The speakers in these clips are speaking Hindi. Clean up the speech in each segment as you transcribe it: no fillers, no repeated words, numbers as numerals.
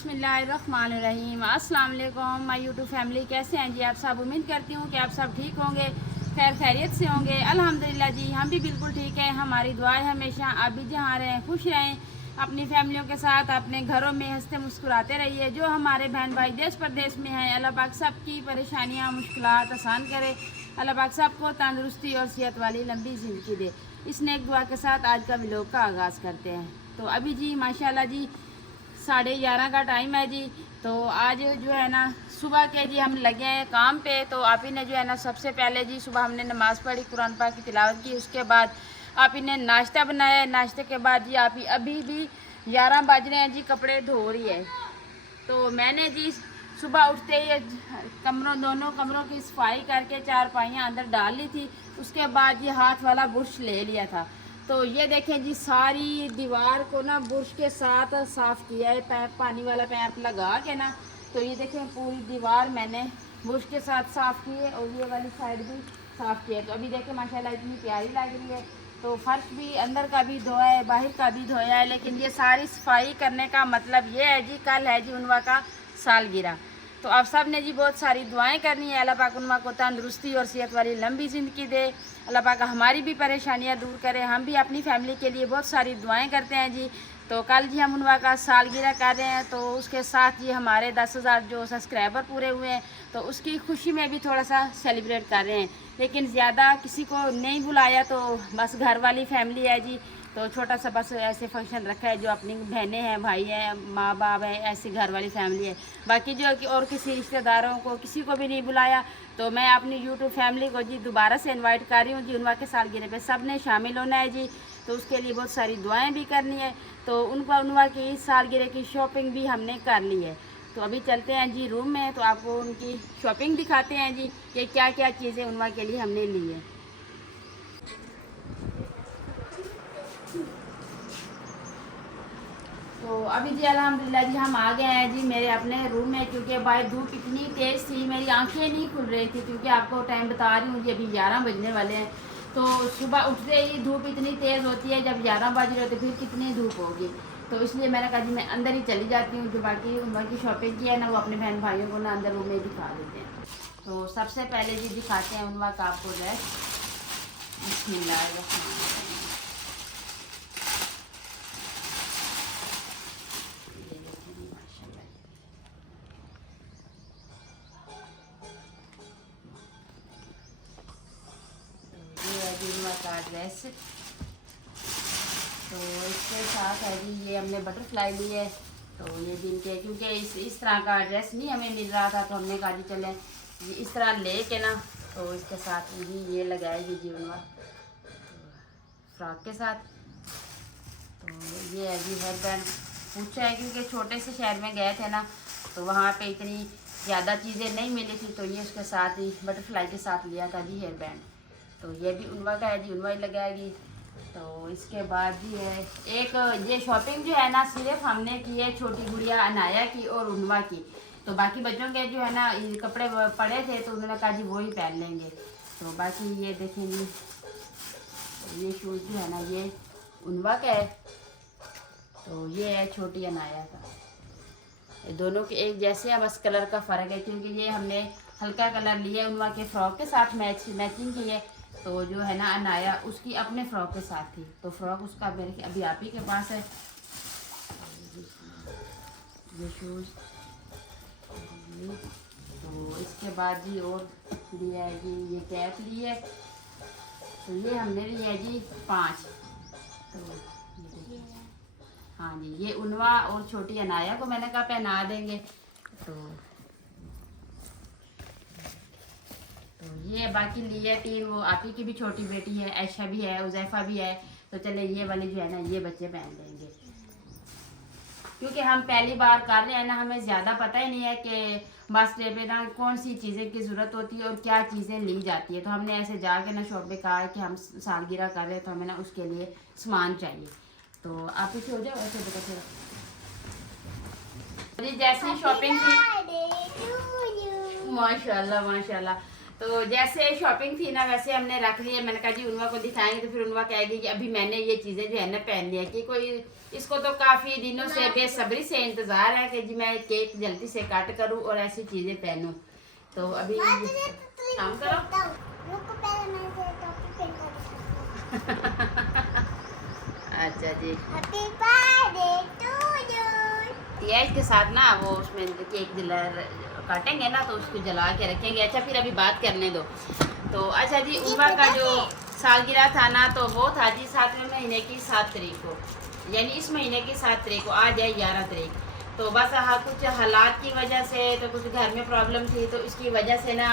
बिस्मिल्लाहिर्रहमानिर्रहीम। अस्सलाम वालेकुम माय यूट्यूब फैमिली, कैसे हैं जी आप सब। उम्मीद करती हूँ कि आप सब ठीक होंगे, खैर खैरियत से होंगे। अल्हम्दुलिल्लाह जी हम भी बिल्कुल ठीक है। हमारी दुआ है हमेशा आप भी जहाँ रहें खुश रहें, अपनी फैमिलियों के साथ अपने घरों में हंसते मुस्कुराते रहिए। जो हमारे बहन भाई देश प्रदेश में हैं, अल्लाह पाक सब की परेशानियाँ मुश्किलात आसान करे। अल्लाह पाक सबको तंदुरुस्ती और सेहत वाली लंबी ज़िंदगी दे। इस नेक दुआ के साथ आज का व्लॉग का आगाज़ करते हैं। तो अभी जी माशाल्लाह जी 11:30 का टाइम है जी। तो आज जो है ना सुबह के जी हम लगे हैं काम पे। तो आप ही ने जो है ना सबसे पहले जी सुबह हमने नमाज़ पढ़ी, कुरान पाक की तिलावत की। उसके बाद आप ही ने नाश्ता बनाया। नाश्ते के बाद जी आप ही अभी भी 11 बज रहे हैं जी, कपड़े धो रही है। तो मैंने जी सुबह उठते ही दोनों कमरों की सफाई करके चारपाइयाँ अंदर डाल ली थी। उसके बाद ये हाथ वाला बुर्श ले लिया था। तो ये देखें जी सारी दीवार को ना बुर्श के साथ साफ़ किया है, पैप पानी वाला पैप लगा के ना। तो ये देखें पूरी दीवार मैंने बुर्श के साथ साफ़ की है और ये वाली साइड भी साफ़ किया है। तो अभी देखें माशाल्लाह इतनी प्यारी लग रही है। तो फर्श भी अंदर का भी धोया है, बाहर का भी धोया है। लेकिन ये सारी सफाई करने का मतलब ये है जी, कल है जी उनवा का सालगिरह। तो आप सब ने जी बहुत सारी दुआएं करनी है। अल्लाह पाक उनमा को तंदुरुस्ती और सेहत वाली लंबी ज़िंदगी दे। अल्लाह पाक हमारी भी परेशानियां दूर करे। हम भी अपनी फैमिली के लिए बहुत सारी दुआएं करते हैं जी। तो कल जी हम उनवा का सालगिरह कर रहे हैं। तो उसके साथ जी हमारे 10,000 जो सब्सक्राइबर पूरे हुए हैं, तो उसकी खुशी में भी थोड़ा सा सेलिब्रेट कर रहे हैं। लेकिन ज़्यादा किसी को नहीं बुलाया, तो बस घर वाली फैमिली है जी। तो छोटा सा बस ऐसे फंक्शन रखा है, जो अपनी बहनें हैं, भाई हैं, माँ बाप हैं, ऐसी घर वाली फैमिली है। बाकी जो कि और किसी रिश्तेदारों को किसी को भी नहीं बुलाया। तो मैं अपनी यूट्यूब फैमिली को जी दोबारा से इनवाइट कर रही हूँ जी। उनवा के सालगिरह पे सब ने शामिल होना है जी। तो उसके लिए बहुत सारी दुआएं भी करनी है। तो उनवा की सालगिरह की शॉपिंग भी हमने कर ली है। तो अभी चलते हैं जी रूम में, तो आपको उनकी शॉपिंग दिखाते हैं जी कि क्या क्या चीज़ें उनवा के लिए हमने ली है। तो अभी जी अल्हम्दुलिल्लाह जी हम आ गए हैं जी मेरे अपने रूम में, क्योंकि बाहर धूप इतनी तेज़ थी मेरी आंखें नहीं खुल रही थी। क्योंकि आपको टाइम बता रही हूँ जी अभी 11 बजने वाले हैं। तो सुबह उठते ही धूप इतनी तेज़ होती है, जब 11 बज रहे होते फिर कितनी धूप होगी। तो इसलिए मैंने कहा जी मैं अंदर ही चली जाती हूँ। जो बाकी उनवा की शॉपिंग की है ना, वो अपने बहन भाइयों को ना अंदर रूम में दिखा देते हैं। तो सबसे पहले जी दिखाते हैं उनवा का आपको ड्रेस। बिस्मिल्लाह। का ड्रेस, तो इसके साथ है जी ये हमने बटरफ्लाई ली है। तो ये भी इनके, क्योंकि इस तरह का ड्रेस नहीं हमें मिल रहा था, तो हमने कहा जी चले इस तरह ले के ना। तो इसके साथ जी ये लगाएगी जी उनवा फ्रॉक के साथ। तो ये है जी हेयर बैंड पूछा है, क्योंकि छोटे से शहर में गए थे ना, तो वहाँ पे इतनी ज़्यादा चीज़ें नहीं मिली थी। तो ये उसके साथ ही बटरफ्लाई के साथ लिया था जी हेयर बैंड। तो ये भी उनवा का है जी, उनवा ही लगाएगी। तो इसके बाद जी है एक ये शॉपिंग जो है ना सिर्फ हमने की है छोटी गुड़िया अनाया की और उनवा की। तो बाकी बच्चों के जो है ना ये कपड़े पड़े थे, तो उन्होंने कहा जी वो ही पहन लेंगे। तो बाकी ये देखेंगे ये शूज़ जो है ना ये उनवा का है। तो ये है छोटी अनाया का। ये दोनों के एक जैसे हैं, बस कलर का फ़र्क है। क्योंकि ये हमने हल्का कलर लिया उनवा के फ्रॉक के साथ मैचिंग की है। तो जो है ना अनाया उसकी अपने फ्रॉक के साथ थी, तो फ्रॉक उसका मेरे अभी आप ही के पास है। ये शूज़, तो इसके बाद जी और लिया है जी ये कैप ली है। तो ये हमने ली है जी 5। तो हाँ जी ये उनवा और छोटी अनाया को मैंने कहा पहना देंगे। तो ये बाकी लिए 3, वो आपी की भी छोटी बेटी है, ऐशा भी है, उज़ैफ़ा भी है। तो चले ये वाली जो है ना ये बच्चे पहन लेंगे, क्योंकि हम पहली बार कर रहे हैं ना, हमें ज़्यादा पता ही नहीं है कि बस डे पे ना कौन सी चीज़ें की ज़रूरत होती है और क्या चीज़ें ली जाती है। तो हमने ऐसे जाके ना शॉप पे कहा है कि हम सालगिरह कर रहे हैं, तो हमें ना उसके लिए सामान चाहिए। तो आप पीछे हो जाओ ऐसे बता फिर जी। जैसे ही शॉपिंग की माशाल्लाह माशाल्लाह। तो जैसे शॉपिंग थी ना वैसे हमने रख ली है। मैंने कहा जी उनवा को दिखाएंगे तो फिर उनवा कहेगी कि अभी मैंने ये चीज़ें जो है ना पहन ली है कि कोई इसको तो काफ़ी दिनों से बेसब्री से इंतज़ार है कि जी मैं केक जल्दी से काट करूँ और ऐसी चीज़ें पहनूँ। तो अभी काम करो। अच्छा जी, हैप्पी बर्थडे टू यू। इसके साथ ना वो उसमें केक काटेंगे ना तो उसको जला के रखेंगे। अच्छा फिर अभी बात करने दो। तो अच्छा जी, उनवा का जो सालगिरह था ना तो वो था जी 7वें महीने की 7 तारीख को, यानी इस महीने की 7 तारीख को, आज है 11 तारीख। तो बस कुछ हालात की वजह से तो कुछ घर में प्रॉब्लम थी तो इसकी वजह से ना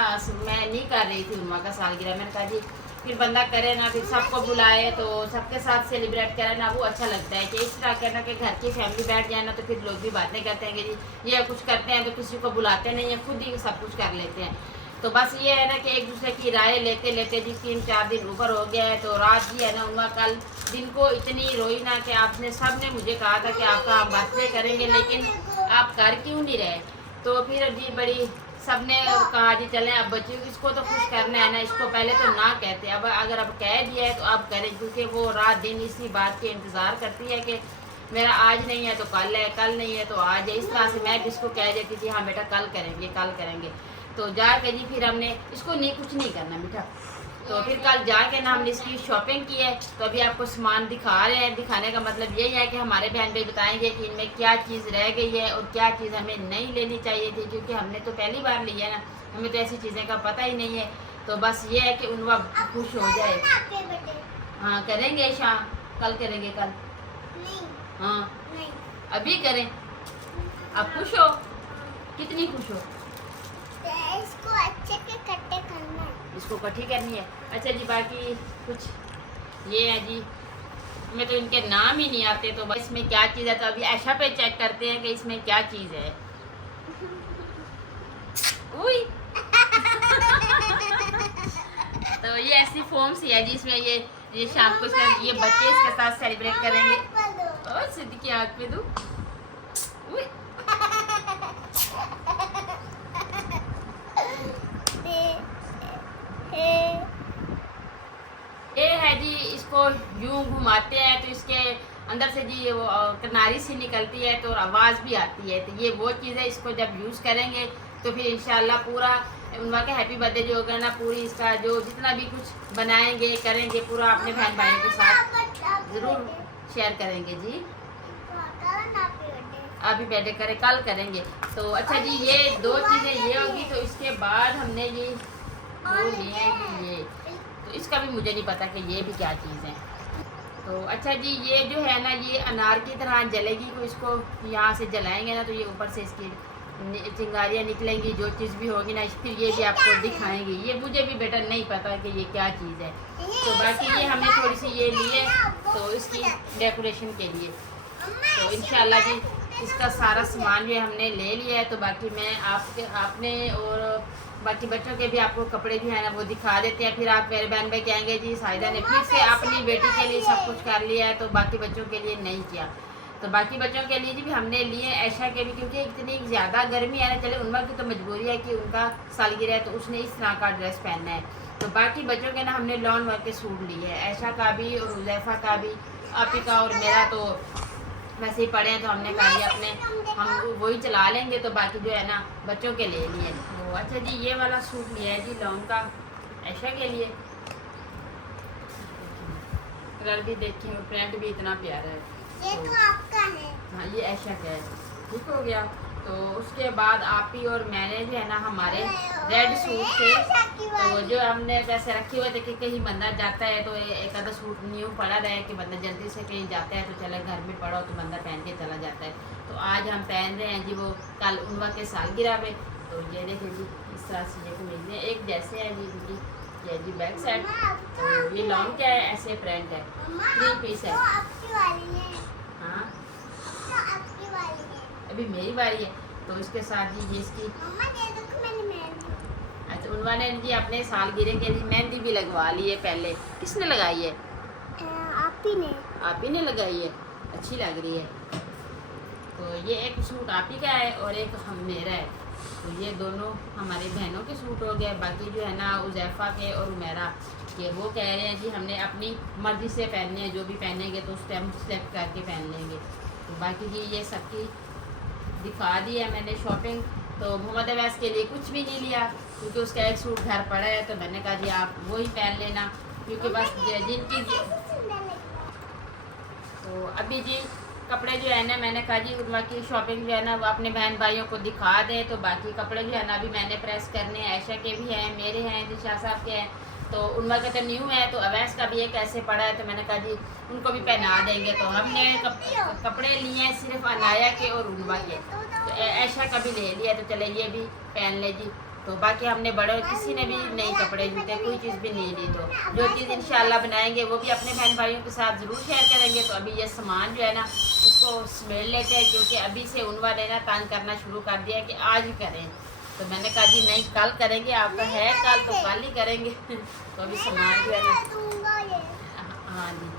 मैं नहीं कर रही थी उनवा का सालगिरह। मैंने कहा जी फिर बंदा करे ना, फिर सबको बुलाए तो सबके साथ सेलिब्रेट करे ना, वो अच्छा लगता है कि इस तरह कहना कि घर की फैमिली बैठ जाए ना तो फिर लोग भी बातें करते हैं कि जी ये कुछ करते हैं तो किसी को बुलाते नहीं है, खुद ही सब कुछ कर लेते हैं। तो बस ये है ना कि एक दूसरे की राय लेते लेते जी 3-4 दिन ऊपर हो गया है। तो रात जी है ना उनका कल दिन को इतनी रोई ना कि आपने सब ने मुझे कहा था कि आपका हम बर्थडे करेंगे लेकिन आप कर क्यों नहीं रहे। तो फिर जी बड़ी सबने कहा जी चलें अब बच्चियों इसको तो खुश करना है ना, इसको पहले तो ना कहते, अब अगर अब कह दिया है तो अब करें, क्योंकि वो रात दिन इसी बात के इंतज़ार करती है कि मेरा आज नहीं है तो कल है, कल नहीं है तो आज है। इस तरह से मैं भी इसको कह देती थी हाँ बेटा कल करेंगे कल करेंगे। तो जाके जी फिर हमने इसको नहीं कुछ नहीं करना बेटा। तो फिर कल जाके ना हमने इसकी शॉपिंग की है। तो अभी आपको सामान दिखा रहे हैं। दिखाने का मतलब यही है कि हमारे बहन भाई बताएंगे कि इनमें क्या चीज़ रह गई है और क्या चीज़ हमें नहीं लेनी चाहिए थी, क्योंकि हमने तो पहली बार ली है ना, हमें तो ऐसी चीज़ें का पता ही नहीं है। तो बस ये है कि उनवा खुश हो जाए। हाँ करेंगे शाम, कल करेंगे कल। हाँ अभी करें। आप खुश हो? कितनी खुश हो? इसको अच्छे के कट्टे करना है, इसको कट्ठी करनी है। अच्छा जी बाकी कुछ ये है जी, हमें तो इनके नाम ही नहीं आते। तो बस इसमें क्या चीज़ है तो अभी ऐशा पे चेक करते हैं कि इसमें क्या चीज़ है। उई तो ये ऐसी फॉर्म सी है जी, इसमें ये शाम को ये बच्चे इसके साथ सेलिब्रेट करेंगे। और सिद्ध की आँख पे दूँ। ये है जी, इसको यूं घुमाते हैं तो इसके अंदर से जी वो किनारी सी निकलती है तो आवाज़ भी आती है। तो ये वो चीज़ है, इसको जब यूज़ करेंगे तो फिर इंशाल्लाह पूरा उनका के हैप्पी बर्थडे जो होगा ना, पूरी इसका जो जितना भी कुछ बनाएंगे करेंगे पूरा अपने बहन भाइयों के साथ ज़रूर शेयर करेंगे जी। अभी बर्थडे करें कल करेंगे। तो अच्छा जी ये 2 चीज़ें ये होगी। तो इसके बाद हमने ये वो लिए कि ये तो इसका भी मुझे नहीं पता कि ये भी क्या चीज़ है। तो अच्छा जी ये जो है ना ये अनार की तरह जलेगी। तो इसको यहाँ से जलाएंगे ना तो ये ऊपर से इसकी चिंगारियाँ निकलेंगी, जो चीज़ भी होगी ना फिर ये भी आपको दिखाएंगे। ये मुझे भी बेटा नहीं पता कि ये क्या चीज़ है। तो बाकी ये हमने थोड़ी सी ये लिए तो इसकी डेकोरेशन के लिए। तो इंशाल्लाह जी इसका सारा सामान भी हमने ले लिया है। तो बाकी मैं आपने और बाकी बच्चों के भी आपको कपड़े भी हैं ना वो दिखा देते हैं। फिर आप मेरे बहन भाई कहेंगे जी साहिदा ने फिर से अपनी बेटी के लिए सब कुछ कर लिया है तो बाकी बच्चों के लिए नहीं किया। तो बाकी बच्चों के लिए भी हमने लिए ऐशा के भी, क्योंकि इतनी ज़्यादा गर्मी है ना, चले उनका की तो मजबूरी है कि उनका सालगिरह है तो उसने इस तरह का ड्रेस पहनना है। तो बाकी बच्चों के ना हमने लॉन वर्क के सूट लिए है, ऐशा का भी और हुज़ैफा का भी, आपी का और मेरा तो वैसे ही पड़े हैं तो हमने कहा लिया अपने हम वही चला लेंगे। तो बाकी जो है ना बच्चों के ले लिए। तो अच्छा जी ये वाला सूट लिया है जी लॉन का ऐशा के लिए। कलर भी देखें और प्रिंट भी इतना प्यारा है। ये तो आपका है। हाँ ये ऐशा का है, ठीक हो गया। तो उसके बाद आपी और मैंने जो है ना हमारे रेड सूट थे तो जो हमने वैसे रखे हुए थे कि कहीं बंदा जाता है तो एक आधा सूट न्यू पड़ा रहे कि बंदा जल्दी से कहीं जाता है तो चले घर में पड़ा हो तो बंदा पहन के चला जाता है। तो आज हम पहन रहे हैं जी वो कल उनवा के सालगिरह में। तो ये देखें जी इस तरह से ये मिलते हैं एक जैसे है जी इनकी, ये जी बैक साइड। तो ये लॉन्ग क्या है ऐसे प्रिंट है, 3 पीस है। हाँ अभी मेरी बारी है। तो इसके साथ ही ये इसकी अच्छा उनवा ने जी अपने सालगिरह के लिए मेहंदी भी लगवा ली है पहले। किसने लगाई है? आप ही ने लगाई है, अच्छी लग रही है। तो ये एक सूट आप ही का है और एक हम मेरा है। तो ये दोनों हमारी बहनों के सूट हो गए। बाकी जो है ना उज़ैफ़ा के और उमेरा के वो कह रहे हैं जी हमने अपनी मर्ज़ी से पहनने हैं, जो भी पहनेंगे तो उस टाइम सेलेक्ट करके पहन लेंगे। तो बाकी जी ये सबकी दिखा दी है मैंने शॉपिंग। तो मोहम्मद अवैस के लिए कुछ भी नहीं लिया क्योंकि उसका एक सूट घर पड़ा है, तो मैंने कहा जी आप वही पहन लेना क्योंकि बस जिनकी। तो अभी जी कपड़े जो है ना मैंने कहा जी उर्वा की शॉपिंग जो है ना वो अपने बहन भाइयों को दिखा दें। तो बाकी कपड़े जो है ना अभी मैंने प्रेस करने हैं, आयशा के भी हैं, मेरे हैं, दिशा साहब के हैं। तो उनवा का तो न्यू है, तो अवैस का भी एक ऐसे पड़ा है, तो मैंने कहा जी उनको भी पहना देंगे। तो हमने कपड़े लिए हैं सिर्फ अनाया के और उनवा के, तो आयशा का भी ले लिया, तो चले ये भी पहन ले जी। तो बाकी हमने बड़े किसी ने भी नए कपड़े जूते कोई चीज़ भी नहीं ली। तो जो चीज़ इंशाल्लाह बनाएंगे वो भी अपने बहन भाइयों के साथ ज़रूर शेयर करेंगे। तो अभी ये सामान जो है ना इसको स्मेल लेते हैं क्योंकि अभी से उनवा ने ना तंग करना शुरू कर दिया कि आज ही करें। तो मैंने कहा जी नहीं कल करेंगे, आपका है कल तो कल ही करेंगे। तो अभी सामान जो है ना, हाँ जी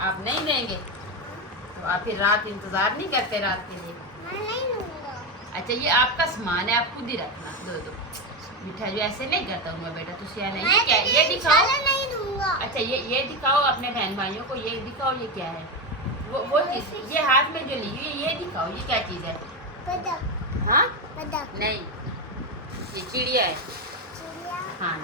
आप नहीं देंगे तो आप फिर रात इंतज़ार नहीं करते रात के लिए। अच्छा ये आपका सामान है, आप खुद ही रखना। दो मीठा जो ऐसे नहीं करता हूँ मैं बेटा, तो क्या नहीं, ये क्या ये दिखाओ। अच्छा ये दिखाओ अपने बहन भाइयों को, ये दिखाओ ये क्या है। वो चीज़ ये हाथ में जो ली हुई है ये दिखाओ, ये क्या चीज़ है। हाँ नहीं ये चिड़िया है। हाँ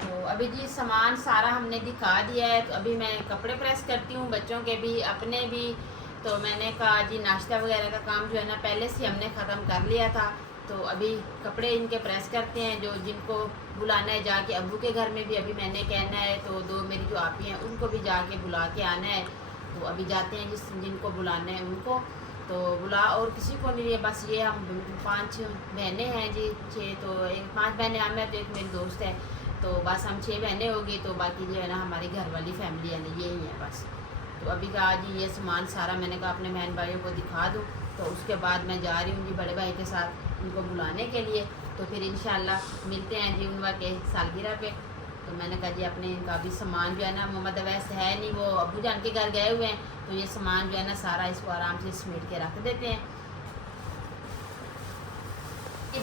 तो अभी जी सामान सारा हमने दिखा दिया है। तो अभी मैं कपड़े प्रेस करती हूँ, बच्चों के भी अपने भी। तो मैंने कहा जी नाश्ता वगैरह का काम जो है ना पहले से हमने ख़त्म कर लिया था। तो अभी कपड़े इनके प्रेस करते हैं, जो जिनको बुलाना है जाके अब्बू के घर में भी अभी मैंने कहना है। तो दो मेरी जो आपी हैं उनको भी जाके बुला के आना है। तो अभी जाते हैं जिनको बुलाना है उनको तो बुला, और किसी को नहीं है, बस ये हम 5 बहनें हैं जी 6। तो 5 बहनें हम हैं, तो एक मेरी दोस्त है, तो बस हम 6 बहनें होगी। तो बाकी जो है ना हमारी घर वाली फैमिली है ना यही है बस। तो अभी कहा जी ये सामान सारा मैंने कहा अपने बहन भाइयों को दिखा दूँ। तो उसके बाद मैं जा रही हूँ जी बड़े भाई के साथ उनको बुलाने के लिए। तो फिर इंशाल्लाह मिलते हैं जी उनवा के सालगिरह पे। तो मैंने कहा जी अपने इनका भी सामान जो है ना मोहम्मद अवैस है नहीं, वो अबू जान के घर गए हुए हैं। तो ये सामान जो है ना सारा इसको आराम से समेट के रख देते हैं।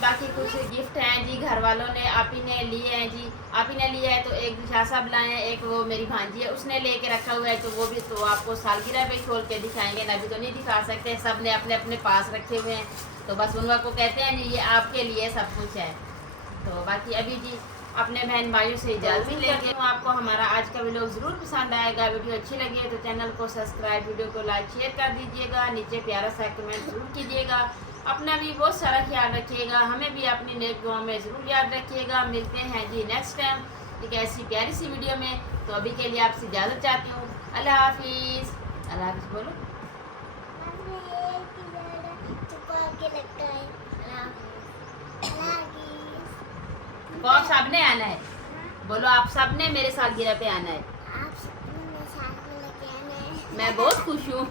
बाकी कुछ गिफ्ट हैं जी घर वालों ने आपी ने लिए हैं जी। आपी ने लिया है तो एक दिशा साहब लाए हैं, एक वो मेरी भांजी है उसने लेके रखा हुआ है। तो वो भी तो आपको सालगिरह पे खोल के दिखाएंगे ना, अभी तो नहीं दिखा सकते, सब ने अपने अपने पास रखे हुए हैं। तो बस उनवा को कहते हैं जी ये आपके लिए सब कुछ है। तो बाकी अभी जी अपने बहन भाइयों से इजाज़त लेंगे। तो आपको हमारा आज का वीडियो ज़रूर पसंद आएगा। वीडियो अच्छी लगी है तो चैनल को सब्सक्राइब, वीडियो को लाइक शेयर कर दीजिएगा, नीचे प्यारा सा कमेंट ज़रूर कीजिएगा। अपना भी बहुत सारा ख्याल रखिएगा, हमें भी अपनी नेक दुआ में ज़रूर याद रखिएगा। मिलते हैं जी नेक्स्ट टाइम एक ऐसी प्यारी सी वीडियो में। तो अभी के लिए आपसे इजाज़त चाहती हूँ। अल्लाह हाफिज़। अल्लाह हाफिज़ बोलो। तो आप सबने आना है, बोलो आप सबने मेरे सालगिरह पे आना है। मैं बहुत खुश हूँ।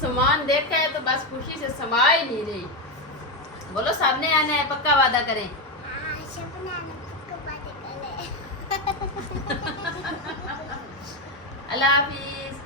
सामान देखा है तो बस खुशी से समा ही नहीं रही। बोलो सबने आना है, पक्का वादा करें। अल्लाह हाफिज़।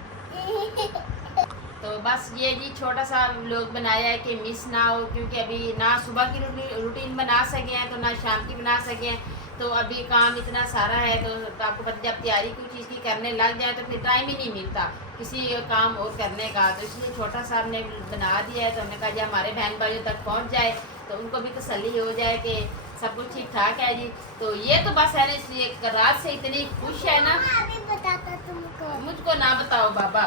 तो बस ये जी छोटा सा व्लॉग बनाया है कि मिस ना हो, क्योंकि अभी ना सुबह की रूटीन बना सके हैं तो ना शाम की बना सके हैं। तो अभी काम इतना सारा है तो आपको पता जब तैयारी कोई चीज़ की करने लग जाए तो फिर टाइम ही नहीं मिलता किसी काम और करने का। तो इसलिए छोटा सा हमने बना दिया है। तो हमने कहा जी हमारे बहन भाइयों तक पहुंच जाए तो उनको भी तसल्ली हो जाए कि सब कुछ ठीक ठाक है जी। तो ये तो बस है ना, इसलिए रात से इतनी खुश है ना, बताता तुमको, मुझको ना बताओ बाबा।